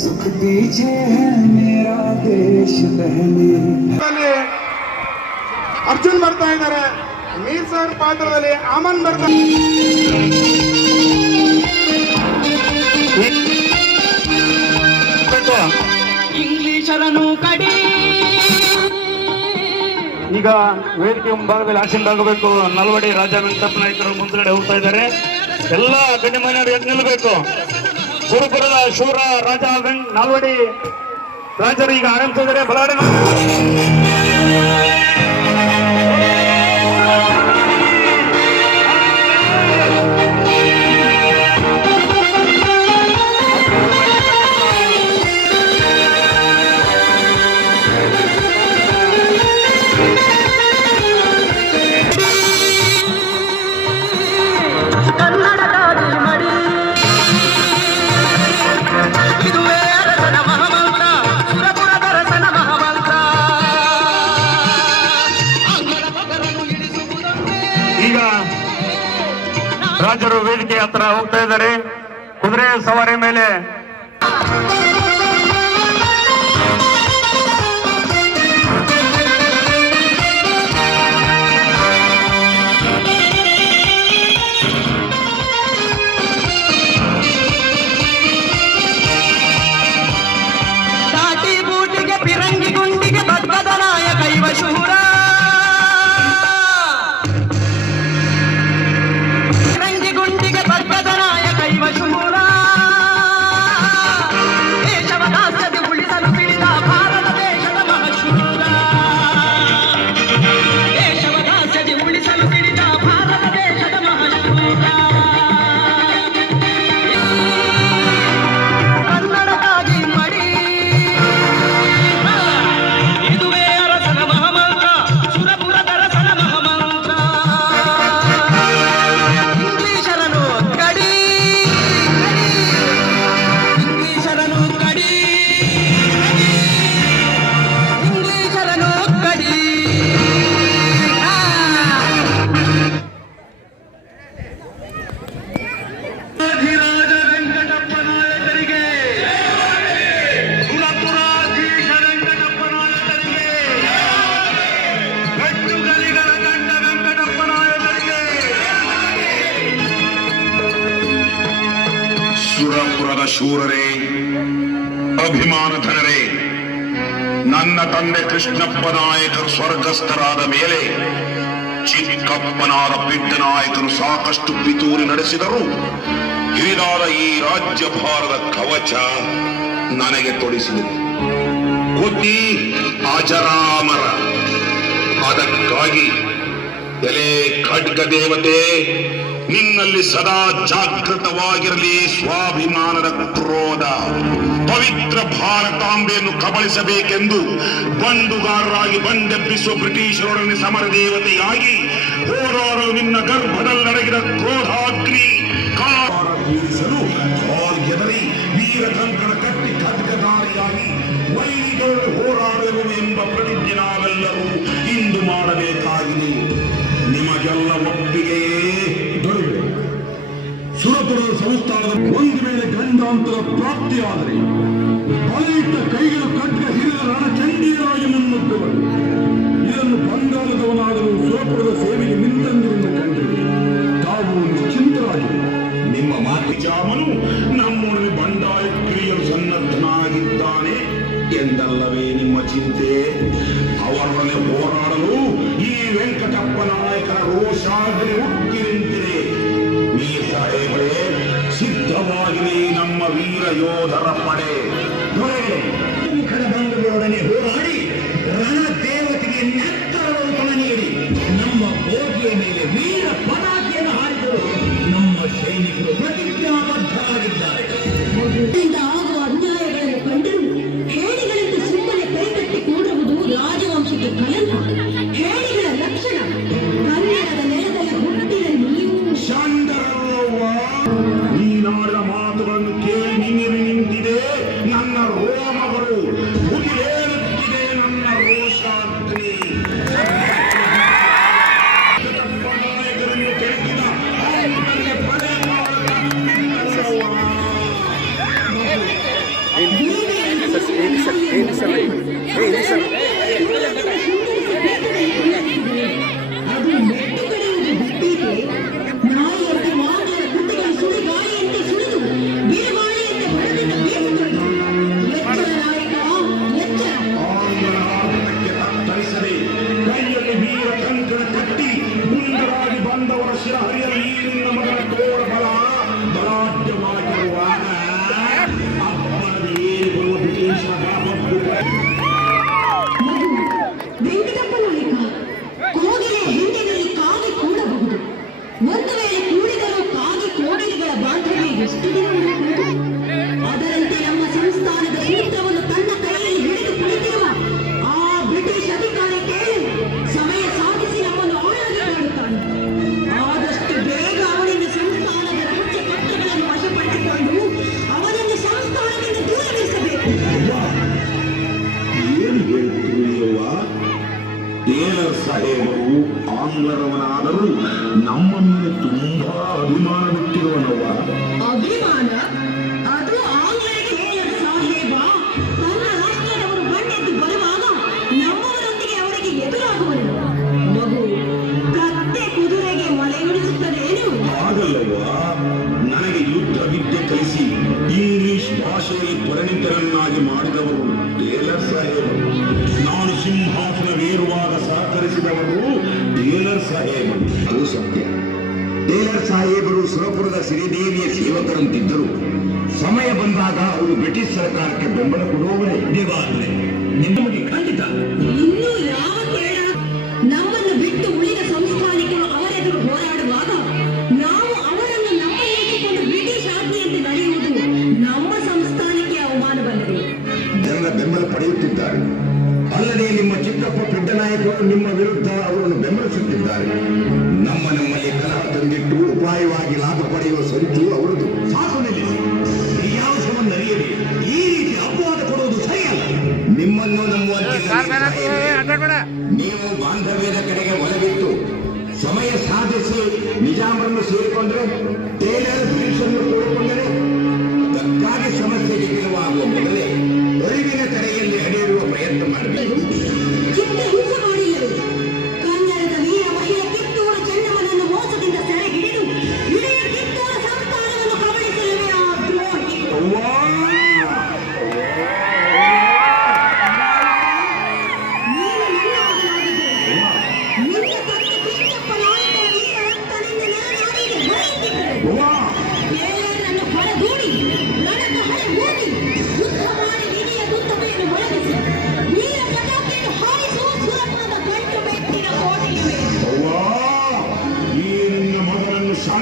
सुख पीछे है मेरा देश पहले ಅಲ್ಲಿ ಅರ್ಜುನ್ ಬರ್ತಾ ಇದ್ದಾರೆ ಮೀರ್ ಸರ್ ಪಾತ್ರದಲ್ಲಿ ಅಮನ್ ಬರ್ತಾ ಇಂಗ್ಲಿಷರನ್ನು ಕಡಿ ಈಗ ವೇದಿಕೆ ಮುಂಭಾಗದಲ್ಲಿ ಆಸೀನರಾಗಬೇಕು ನಲ್ವಡಿ ರಾಜ ವೆಂಕಟಪ್ಪ ನಾಯಕರು ಮುಂದ್ಗಡೆ ಹೋಗ್ತಾ ಇದ್ದಾರೆ ಎಲ್ಲ ಗಣ್ಯಮಾನ್ಯರು ಎದ್ದು ನಿಲ್ಲಬೇಕು ಸುರಪುರದ ಶೂರ ರಾಜ ವೆಂಕ್ ನಾಲ್ವಡಿ ರಾಜರು ಈಗ ಆಗಮಿಸಿದರೆ ಬಲಾಡೆ ರಾಜರು ವೇದಿಕೆ ಹತ್ರ ಹೋಗ್ತಾ ಇದ್ದಾರೆ. ಕುದುರೆ ಸವಾರಿ ಮೇಲೆ. ಶೂರರೇ ಅಭಿಮಾನಧನರೇ ನನ್ನ ತಂದೆ ಕೃಷ್ಣಪ್ಪ ನಾಯಕರು ಸ್ವರ್ಗಸ್ಥರಾದ ಮೇಲೆ ಚಿಕ್ಕಪ್ಪನಾದ ಪಿಡ್ಡನಾಯಕರು ಸಾಕಷ್ಟು ಪಿತೂರಿ ನಡೆಸಿದರು. ಹಿರಿದಾದ ಈ ರಾಜ್ಯ ಭಾರದ ಕವಚ ನನಗೆ ತೊಡಿಸಿದೆ. ಕೊಟ್ಟಿ ಅಜರಾಮರ. ಅದಕ್ಕಾಗಿ ಎಲೆ ಖಡ್ಗ ದೇವತೆ ನಿನ್ನಲ್ಲಿ ಸದಾ ಜಾಗೃತವಾಗಿರಲಿ, ಸ್ವಾಭಿಮಾನದ ಕ್ರೋಧ. ಪವಿತ್ರ ಭಾರತಾಂಬೆಯನ್ನು ಕಬಳಿಸಬೇಕೆಂದು ಬಂಡುಗಾರರಾಗಿ ಬಂದೆಬ್ಬಿಸುವ ಬ್ರಿಟಿಷರೊಡನೆ ಸಮರ ದೇವತೆಯಾಗಿ ಹೋರಾಡಲು ನಿನ್ನ ಗರ್ಭದಲ್ಲಿ ನಡಗಿದ ಕ್ರೋಧಾಗ್ನಿ ಕಾಲ ಬೀಳಿಸಲು ಎದರಿ ವೀರ ಕಂಕಣ ಕಟ್ಟಿ ಖಡ್ಗಧಾರಿಯಾಗಿ ವೈರಿಗಳು ಹೋರಾಡಲು ಎಂಬ ಪ್ರತಿಜ್ಞೆ ನಾವೆಲ್ಲರೂ ಇಂದು ಮಾಡಬೇಕಾಗಿದೆ. ನಿಮಗೆಲ್ಲ ಒಪ್ಪಿಗೆಯೇ ಸುರಪುರದ ಸಂಸ್ಥಾನದ ಒಂದು ವೇಳೆ ಗಂಡಾಂತರ ಪ್ರಾಪ್ತಿಯಾದರೆ ಬಲಿಯಿಟ್ಟ ಕೈಗಳು ಖಡ್ಗ ಹಿರಿದ ರಣಚಂಡೀಯರಾಗಿ ಮುನ್ನುಗ್ಗುವರು ಇದನ್ನು ಬಂಗಾಳದವನಾದರೂ ಸುರಪುರದ ಸೇವೆಗೆ ನಿಂತಂದಿರಿಂದ ಯೋಧರ ಹೋರಾಡಿ ಮುಖದ ಬಂಧುಗಳೊಡನೆ ಹೋರಾಡಿ ರಣ ದೇವತೆಗೆ Hey, listen, hey, listen, hey, listen. Taylor ಸಾಹೇಬರು ಆಂಗ್ಲರವನಾದರೂ ನಮ್ಮ ಮೇಲೆ ತುಂಬಾ ಅಭಿಮಾನ ಬಿಟ್ಟಿರುವನವ ಅಭಿಮಾನ? ಸಮಯ ಬಂದಾಗ ಅವರು ಬ್ರಿಟಿಷ್ ಸರ್ಕಾರಕ್ಕೆ ಬೆಂಬಲ ಕೊಡುವವರೇ ದೇವಾಲಯ ನಿಮಗೆ ಖಂಡಿತ. ಇನ್ನೂ ಯಾವ ಕೇಳ ನಮ್ಮನ್ನು ಬಿಟ್ಟು ಉಳಿದ ಸಂಸ್ಥಾನಿಕರು ಅವರೆದುರು ಹೋರಾಡುವಾಗ ನಾವು ಅವರನ್ನು ನಮ್ಮ ಏಕಿಕೊಂಡು ಬ್ರಿಟಿಷ್ ಆಜ್ಞೆಯಂತೆ ನಡೆಯುವುದು ನಮ್ಮ ಸಂಸ್ಥಾನಕ್ಕೆ ಅವಮಾನವಲ್ಲವೇ ಜನರ ಬೆಂಬಲ ಪಡೆಯುತ್ತಿದ್ದಾರೆ. ಅಲ್ಲದೆ ನಿಮ್ಮ ಚಿಕ್ಕಪ್ಪ ಪೆದ್ದನಾಯಕರು ನಿಮ್ಮ ವಿರುದ್ಧ ಅವರನ್ನು ಬೆಂಬಲಿಸುತ್ತಿದ್ದಾರೆ. ನಮ್ಮ ನಮ್ಮಲ್ಲಿ ಕಲಹ ತಂದಿಟ್ಟು ಉಪಾಯವಾಗಿ ಲಾಭ ಪಡೆಯುವ ಸಂಚು ಸಾಧಿಸಿ ನಿಜಾಮರನ್ನು ಸೇರಿಕೊಂಡ್ರೆ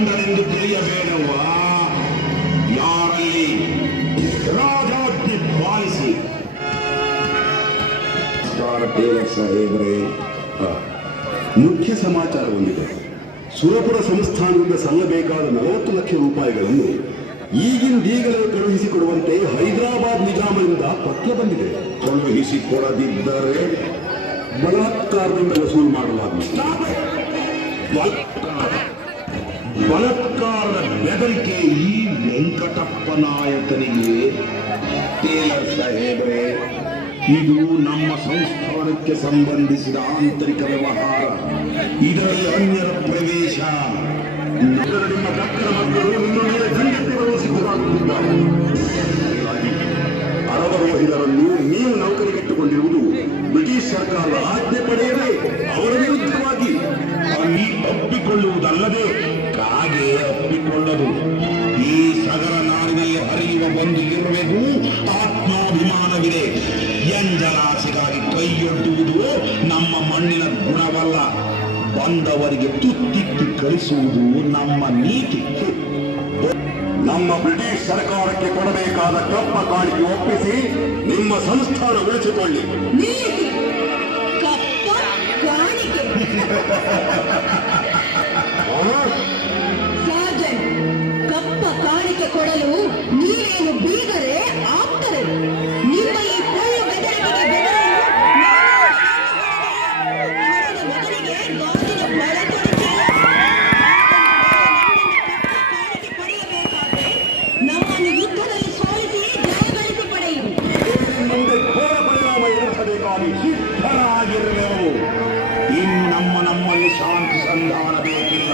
ಷಂಡನೆಂದು ತಿಳಿಯಬೇಡವ್ವ. ಯಾರಲ್ಲಿ? ರಾಜಾಜ್ಞೆ ಪಾಲಿಸಿ. ಸಾಹೇಬ್ರೆ ಮುಖ್ಯ ಸಮಾಚಾರ ಹೊಂದಿದೆ ಸುರಪುರ ಸಂಸ್ಥಾನದಿಂದ ಸಲ್ಲಬೇಕಾದ ನಲವತ್ತು ಲಕ್ಷ ರೂಪಾಯಿಗಳನ್ನು ಈಗಿಂದೀಗಲೇ ಕಳುಹಿಸಿಕೊಡುವಂತೆ ಹೈದರಾಬಾದ್ ನಿಜಾಮರಿಂದ ಪತ್ರ ಬಂದಿದೆ. ಕಳುಹಿಸಿಕೊಡದಿದ್ದರೆ ಬಲಾತ್ಕಾರದಿಂದ ವಸೂಲು ಮಾಡಲಾಗುವುದು. ಬಲಾತ್ಕಾರ. ಬಲಾತ್ಕಾರದ ಬೆದರಿಕೆ ಈ ವೆಂಕಟಪ್ಪ ನಾಯಕನಿಗೆ ಟೇಲರ್ ಸಾಹೇಬರೇ, ಇದು ನಮ್ಮ ಸಂಸ್ಥಾನಕ್ಕೆ ಸಂಬಂಧಿಸಿದ ಆಂತರಿಕ ವ್ಯವಹಾರ. ಇದರಲ್ಲಿ ಅನ್ಯರ ಪ್ರವೇಶ. ಅರವರೋಹಿತರನ್ನು ನೀವು ನೌಕರಿಗಿಟ್ಟುಕೊಂಡಿರುವುದು ಬ್ರಿಟಿಷ್ ಸರ್ಕಾರದ ಆಜ್ಞೆ ಪಡೆಯದೆ ಅವರ ವಿರುದ್ಧವಾಗಿ. ಅಲ್ಲಿ ಅಪ್ಪಿಕೊಳ್ಳುವುದಲ್ಲದೆ ಕಾಗೆ ಅಪ್ಪಿಕೊಳ್ಳದು ಈ ಸಗರ ನಾಡಿನಲ್ಲಿ ಹರಿಯುವ ಒಂದು ಇರುವೆಗೂ ಆತ್ಮಾಭಿಮಾನವಿದೆ. ಎಂಜರಾಸಿಗಾಗಿ ಕೈಯೊಡ್ಡುವುದು ನಮ್ಮ ಮಣ್ಣಿನ ಗುಣವಲ್ಲ. ಬಂದವರಿಗೆ ತುತ್ತಿಕ್ಕಿ ಕಳಿಸುವುದು ನಮ್ಮ ನೀತಿ. ನಮ್ಮ ಬ್ರಿಟಿಷ್ ಸರ್ಕಾರಕ್ಕೆ ಕೊಡಬೇಕಾದ ಕಪ್ಪ ಕಾಣಿಕೆ ಒಪ್ಪಿಸಿ ನಿಮ್ಮ ಸಂಸ್ಥಾನ ಉಳಿಸಿಕೊಳ್ಳಿ. ನಮ್ಮನ್ನು ಯುದ್ಧದಲ್ಲಿ ಸೋಲಿಸಿ ಜಯಗಳಿಸಿ ಪಡೆಯಿರಿ ಮುಂದೆ ಘೋರ ಪರಿಣಾಮ ಎದುರಿಸಬೇಕಾಗಿ ಸಿದ್ಧರಾಗಿರುವೆವು ಇನ್ನು ನಮ್ಮ ನಮ್ಮಲ್ಲಿ ಶಾಂತಿ ಸಂಧಾನ ಬೇಕಿಲ್ಲ.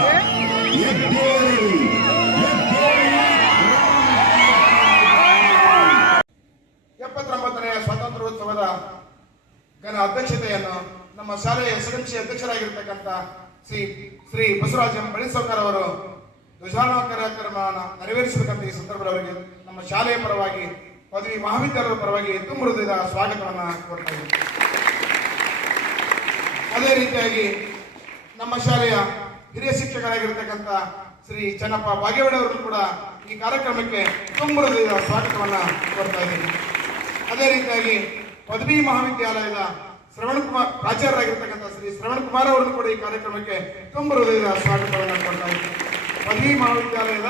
ಎಪ್ಪತ್ತೊಂಬತ್ತನೆಯ ಸ್ವಾತಂತ್ರ್ಯೋತ್ಸವದ ಘನ ಅಧ್ಯಕ್ಷತೆಯನ್ನು ನಮ್ಮ ಶಾಲೆಯ ಎಸ್ಎಂಸಿ ಅಧ್ಯಕ್ಷರಾಗಿರ್ತಕ್ಕಂಥ ಶ್ರೀ ಶ್ರೀ ಬಸವರಾಜ ಬಳಿಸೋಕರ್ ಅವರು ಧ್ವಜಾರೋಹಣ ಕಾರ್ಯಕ್ರಮವನ್ನು ನೆರವೇರಿಸಬೇಕಂತ ಈ ಸಂದರ್ಭದಲ್ಲಿ ನಮ್ಮ ಶಾಲೆಯ ಪರವಾಗಿ, ಪದವಿ ಮಹಾವಿದ್ಯಾಲಯದ ಪರವಾಗಿ ತುಂಬ ಹೃದಯದ ಸ್ವಾಗತವನ್ನು ಕೊಡ್ತಾ ಅದೇ ರೀತಿಯಾಗಿ ನಮ್ಮ ಶಾಲೆಯ ಹಿರಿಯ ಶಿಕ್ಷಕರಾಗಿರ್ತಕ್ಕಂಥ ಶ್ರೀ ಚನ್ನಪ್ಪ ಬಾಗೇವಾಡವರು ಕೂಡ ಈ ಕಾರ್ಯಕ್ರಮಕ್ಕೆ ತುಂಬ ಹೃದಯದ ಸ್ವಾಗತವನ್ನು ಕೊಡ್ತಾ ಇದ್ದೀನಿ. ಅದೇ ರೀತಿಯಾಗಿ ಪದವಿ ಮಹಾವಿದ್ಯಾಲಯದ ಶ್ರವಣ್ ಕುಮಾರ್ ಪ್ರಾಚಾರ್ಯರಾಗಿರ್ತಕ್ಕಂಥ ಶ್ರೀ ಶ್ರವಣ್ ಕುಮಾರ್ ಅವರನ್ನು ಕೂಡ ಈ ಕಾರ್ಯಕ್ರಮಕ್ಕೆ ತುಂಬ ಹೃದಯದ ಸ್ವಾಗತವನ್ನು ಕೊಡ್ತಾ ಪದವಿ ಮಹಾವಿದ್ಯಾಲಯದ